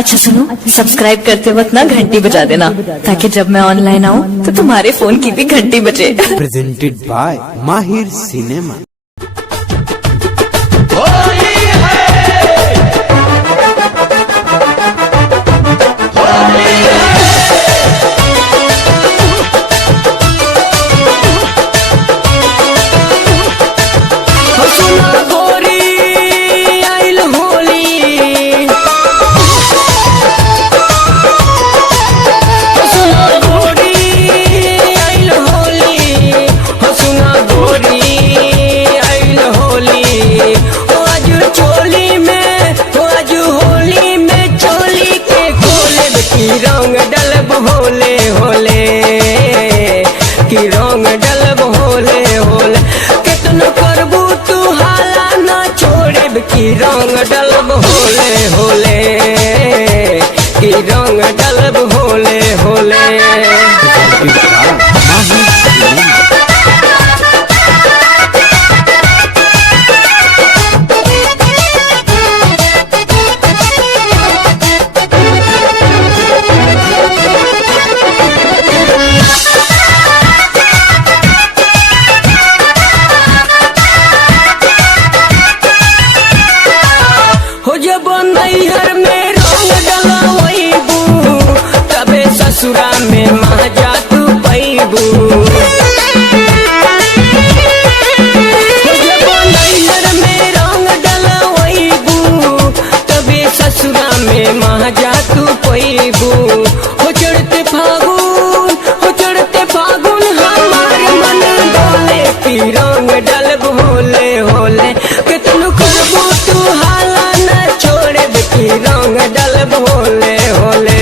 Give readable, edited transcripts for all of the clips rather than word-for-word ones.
अच्छा सुनो, सब्सक्राइब करते वक्त ना घंटी बजा देना, ताकि जब मैं ऑनलाइन आऊँ तो तुम्हारे फोन की भी घंटी बजे। प्रेजेंटेड बाय माहिर सिनेमा। रंग डलब होले होले कि रंग डलब होले होले कितनो करबू तू हाला ना छोड़ब कि रंग डलब होले होले कि रंग डलब होले होले। जब नैहर में रंग डलवैबू तबे ससुरा में मजा तू पैबू। जब नैहर में रंग डलवैबू तबे ससुरा में मजा तू पैबू। हो चढ़ते फागुन हमार मन डोले कि रंग डलब होले होले कितनु करबू तू हाला कि रंग डलब होले होले।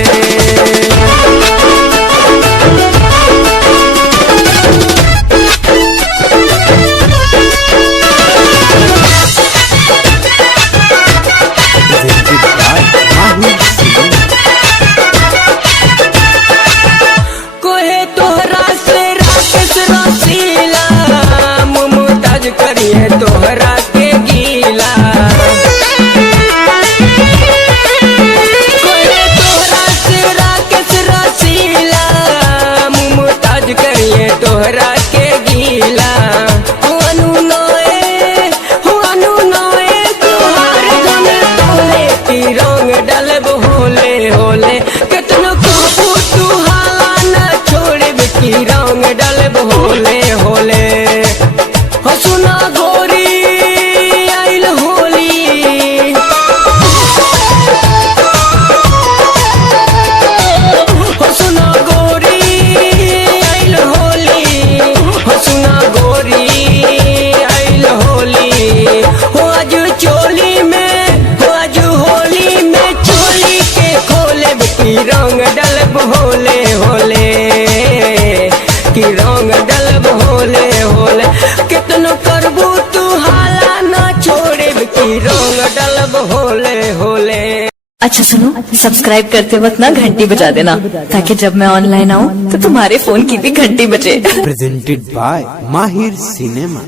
कोहे तोहरा से राकेश रसीला मुमताज करिए तोहरा के गीला। तोहरा के गीला हुआनु नोए तुहार गम तोले की रंग डलब होले होले कितनो कहबू तू हाला ना छोड़ब की रंग डलब होले होले। हो सुना गोरी आइल होली हो सुना गोरी आइल होली हो आज चोली में हो आज होली में चोली के खोलब की रंग डलब होले होले कि रंग डलब होले होले कितनो करबू तू हाला ना छोड़ब कि रंग डलब होले होले। अच्छा सुनो, सब्सक्राइब करते वक्त ना घंटी बजा देना, ताकि जब मैं ऑनलाइन आऊँ तो तुम्हारे फोन की भी घंटी बजे। प्रेजेंटेड बाय माहिर सिनेमा।